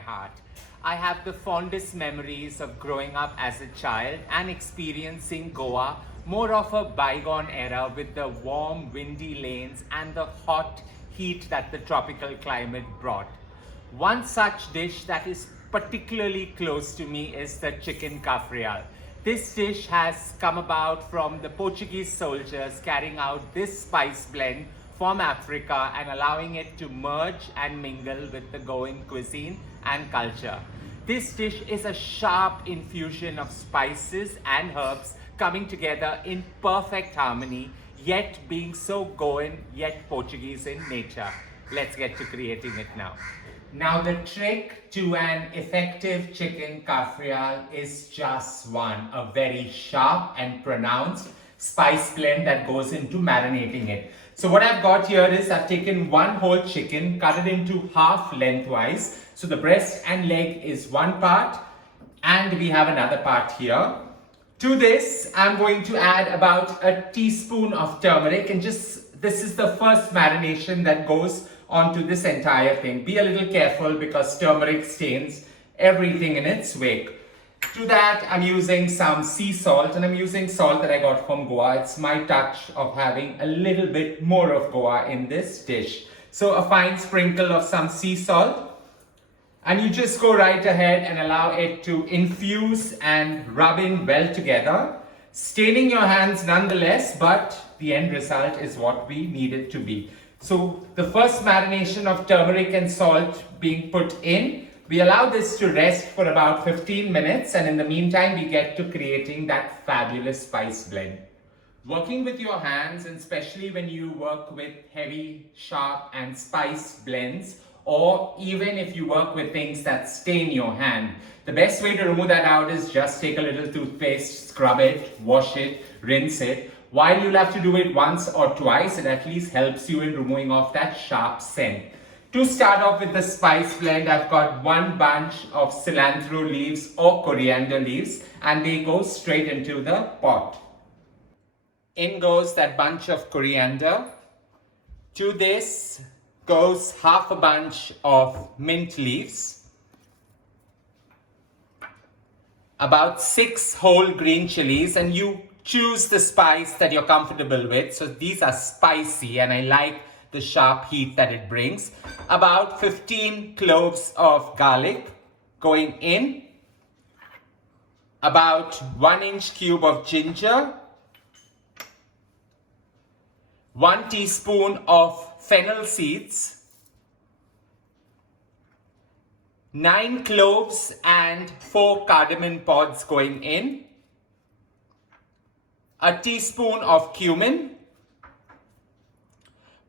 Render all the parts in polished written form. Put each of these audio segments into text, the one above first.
heart. I have the fondest memories of growing up as a child and experiencing Goa, more of a bygone era with the warm, windy lanes and the hot heat that the tropical climate brought. One such dish that is particularly close to me is the chicken cafreal. This dish has come about from the Portuguese soldiers carrying out this spice blend from Africa and allowing it to merge and mingle with the Goan cuisine and culture. This dish is a sharp infusion of spices and herbs coming together in perfect harmony, yet being so Goan yet Portuguese in nature. Let's get to creating it now. Now the trick to an effective chicken cafreal is just one, a very sharp and pronounced spice blend that goes into marinating it. So what I've got here is I've taken one whole chicken, cut it into half lengthwise. So the breast and leg is one part and we have another part here. To this, I'm going to add about a teaspoon of turmeric, and just this is the first marination that goes onto this entire thing. Be a little careful because turmeric stains everything in its wake. To that, I'm using some sea salt, and I'm using salt that I got from Goa. It's my touch of having a little bit more of Goa in this dish. So a fine sprinkle of some sea salt. And you just go right ahead and allow it to infuse and rub in well together. Staining your hands nonetheless, but the end result is what we need it to be. So the first marination of turmeric and salt being put in, we allow this to rest for about 15 minutes, and in the meantime we get to creating that fabulous spice blend. Working with your hands, and especially when you work with heavy, sharp and spice blends, or even if you work with things that stain your hand, the best way to remove that out is just take a little toothpaste, scrub it, wash it, rinse it. While you'll have to do it once or twice, it at least helps you in removing off that sharp scent. To start off with the spice blend, I've got one bunch of cilantro leaves or coriander leaves, and they go straight into the pot. In goes that bunch of coriander. To this goes half a bunch of mint leaves, about 6 whole green chilies, and you choose the spice that you're comfortable with. So these are spicy and I like the sharp heat that it brings. About 15 cloves of garlic going in, about 1-inch cube of ginger, 1 teaspoon of fennel seeds, 9 cloves and 4 cardamom pods going in, a teaspoon of cumin,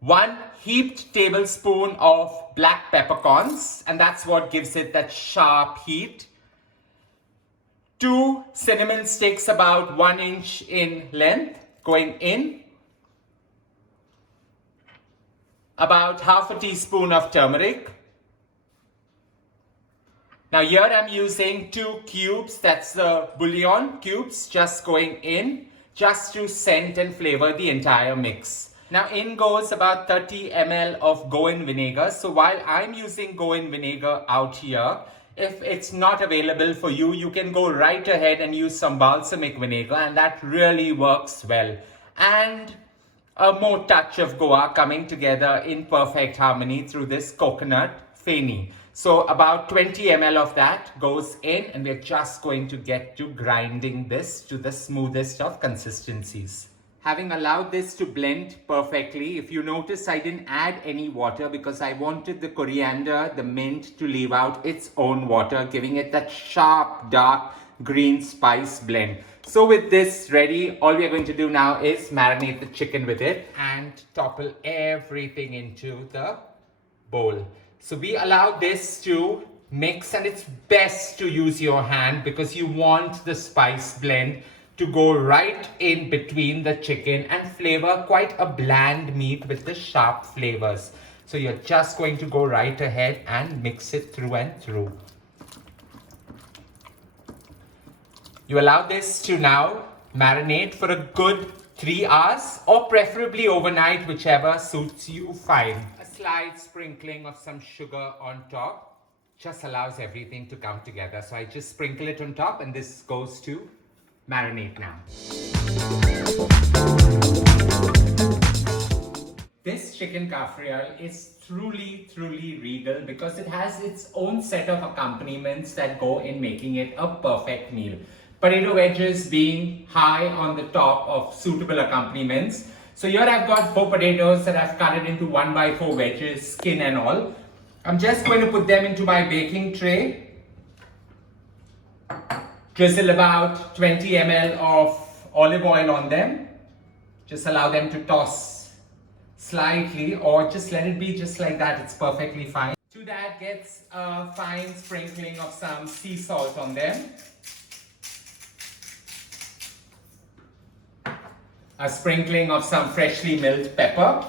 1 heaped tablespoon of black peppercorns, and that's what gives it that sharp heat, 2 cinnamon sticks about 1 inch in length going in, about half a teaspoon of turmeric. Now here I'm using 2 cubes, that's the bouillon cubes, just going in, just to scent and flavor the entire mix. Now in goes about 30 ml of Goan vinegar. So while I'm using Goan vinegar out here, if it's not available for you, you can go right ahead and use some balsamic vinegar, and that really works well. And a more touch of Goa coming together in perfect harmony through this Coconut Feni. So about 20 ml of that goes in, and we're just going to get to grinding this to the smoothest of consistencies. Having allowed this to blend perfectly, if you notice I didn't add any water because I wanted the coriander, the mint to leave out its own water, giving it that sharp, dark, green spice blend. So with this ready, all we are going to do now is marinate the chicken with it and topple everything into the bowl. So we allow this to mix, and it's best to use your hand because you want the spice blend to go right in between the chicken and flavor quite a bland meat with the sharp flavors. So you're just going to go right ahead and mix it through and through. You allow this to now marinate for a good 3 hours, or preferably overnight, whichever suits you fine. A slight sprinkling of some sugar on top. just allows everything to come together. So I just sprinkle it on top and this goes to marinate now. This chicken cafreal is truly regal because it has its own set of accompaniments that go in making it a perfect meal. Potato wedges being high on the top of suitable accompaniments. So here I've got 4 potatoes that I've cut it into 1x4 wedges, skin and all. I'm just going to put them into my baking tray. Drizzle about 20 ml of olive oil on them. Just allow them to toss slightly or just let it be just like that. It's perfectly fine. To that gets a fine sprinkling of some sea salt on them. A sprinkling of some freshly milled pepper.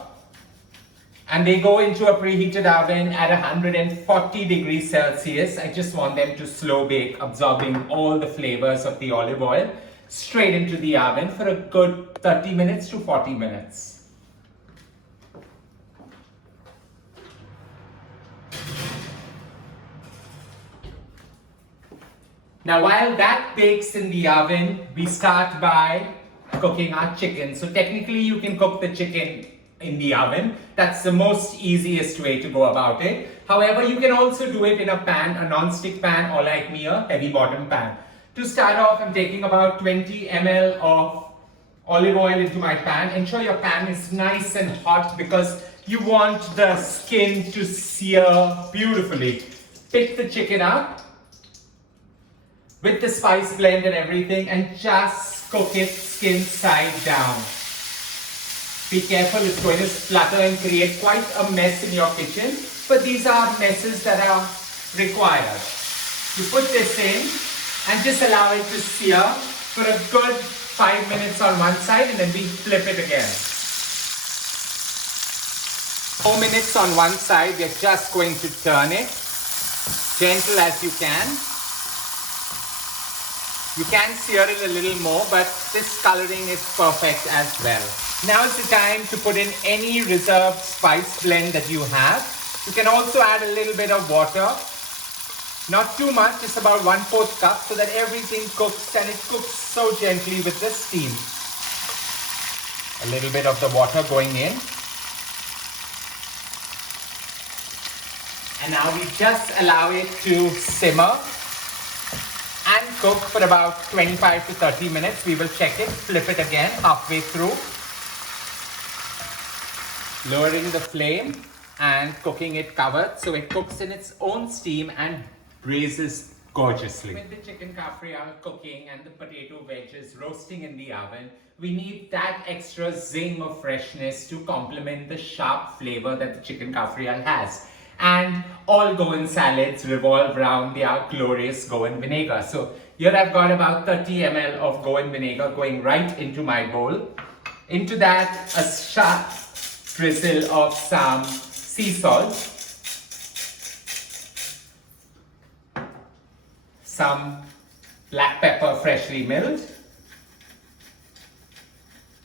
And they go into a preheated oven at 140 degrees Celsius. I just want them to slow bake, absorbing all the flavors of the olive oil straight into the oven for a good 30 minutes to 40 minutes. Now while that bakes in the oven, we start by cooking our chicken. So technically you can cook the chicken in the oven. That's the most easiest way to go about it. However, you can also do it in a pan, a non-stick pan, or like me, a heavy bottom pan. To start off, I'm taking about 20 ml of olive oil into my pan. Ensure your pan is nice and hot because you want the skin to sear beautifully. Pick the chicken up with the spice blend and everything and just cook it skin side down. Be careful, it's going to splutter and create quite a mess in your kitchen, but these are messes that are required. You put this in and just allow it to sear for a good 5 minutes on one side and then we flip it again. 4 minutes on one side, we're just going to turn it, gentle as you can. You can sear it a little more, but this coloring is perfect as well. Now is the time to put in any reserved spice blend that you have. You can also add a little bit of water. Not too much, just about 1/4 cup so that everything cooks and it cooks so gently with the steam. A little bit of the water going in. And now we just allow it to simmer and cook for about 25 to 30 minutes. We will check it, flip it again halfway through. Lowering the flame and cooking it covered so it cooks in its own steam and braises gorgeously. With the chicken cafreal cooking and the potato wedges roasting in the oven, we need that extra zing of freshness to complement the sharp flavor that the chicken cafreal has. And all Goan salads revolve around the glorious Goan vinegar. So here I've got about 30 ml of Goan vinegar going right into my bowl. Into that, a sharp drizzle of some sea salt, some black pepper freshly milled.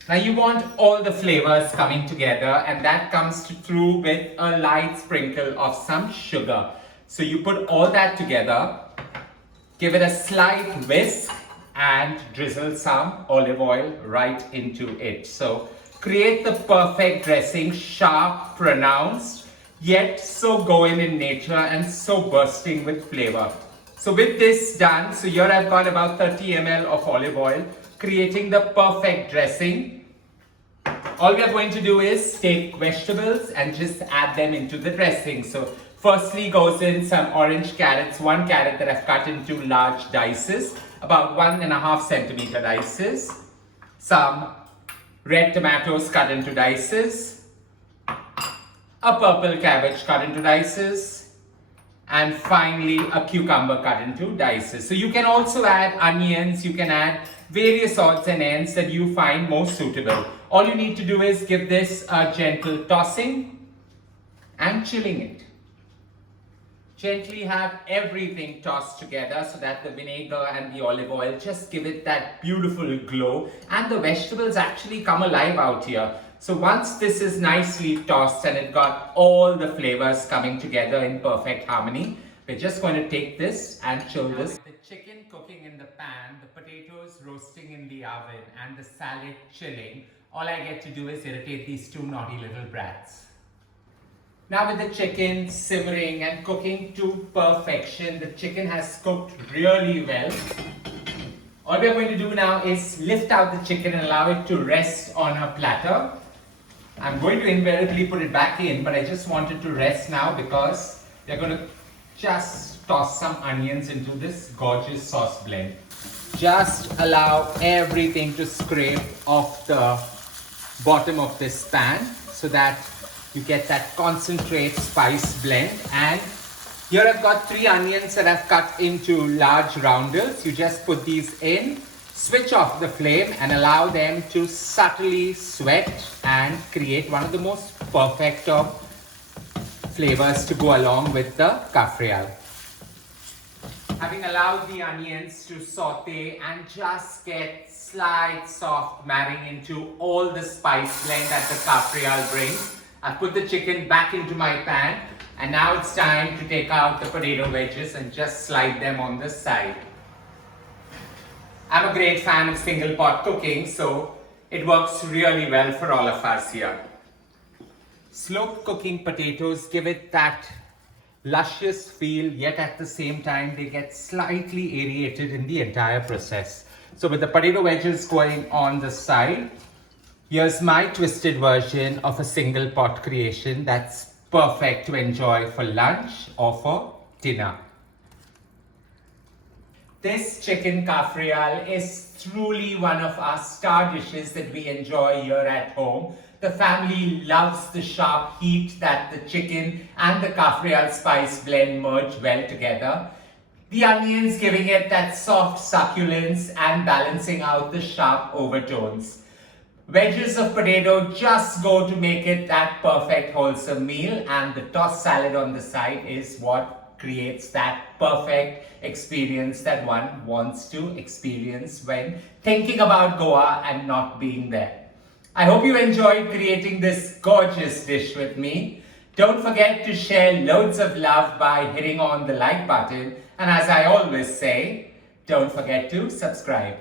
Now you want all the flavors coming together and that comes through with a light sprinkle of some sugar. So you put all that together, give it a slight whisk and drizzle some olive oil right into it. So create the perfect dressing, sharp, pronounced, yet so Goan in nature and so bursting with flavor. So with this done, so here I've got about 30 ml of olive oil, creating the perfect dressing. All we are going to do is take vegetables and just add them into the dressing. So firstly goes in some orange carrots, 1 carrot that I've cut into large dices, about 1.5 centimeter dices, some red tomatoes cut into dices, a purple cabbage cut into dices, and finally a cucumber cut into dices. So you can also add onions, you can add various odds and ends that you find most suitable. All you need to do is give this a gentle tossing and chilling it. Gently have everything tossed together so that the vinegar and the olive oil just give it that beautiful glow and the vegetables actually come alive out here. So once this is nicely tossed and it got all the flavors coming together in perfect harmony, We're just going to take this and chill this. With the chicken cooking in the pan, the potatoes roasting in the oven, and the salad chilling, all I get to do is irritate these two naughty little brats. Now with the chicken simmering and cooking to perfection, the chicken has cooked really well. All we're going to do now is lift out the chicken and allow it to rest on a platter. I'm going to invariably put it back in, but I just want it to rest now because we're going to just toss some onions into this gorgeous sauce blend. Just allow everything to scrape off the bottom of this pan so that you get that concentrate spice blend. And here I've got 3 onions that I've cut into large roundels. You just put these in, switch off the flame and allow them to subtly sweat and create one of the most perfect of flavors to go along with the cafreal. Having allowed the onions to saute and just get slight soft marrying into all the spice blend that the cafreal brings, I've put the chicken back into my pan, and now it's time to take out the potato wedges and just slide them on the side. I'm a great fan of single pot cooking, so it works really well for all of us here. Slow cooking potatoes give it that luscious feel, yet at the same time they get slightly aerated in the entire process. So with the potato wedges going on the side, here's my twisted version of a single pot creation that's perfect to enjoy for lunch or for dinner. This chicken cafreal is truly one of our star dishes that we enjoy here at home. The family loves the sharp heat that the chicken and the cafreal spice blend merge well together. The onions giving it that soft succulence and balancing out the sharp overtones. Wedges of potato just go to make it that perfect wholesome meal, and the tossed salad on the side is what creates that perfect experience that one wants to experience when thinking about Goa and not being there. I hope you enjoyed creating this gorgeous dish with me. Don't forget to share loads of love by hitting on the like button, and as I always say, don't forget to subscribe.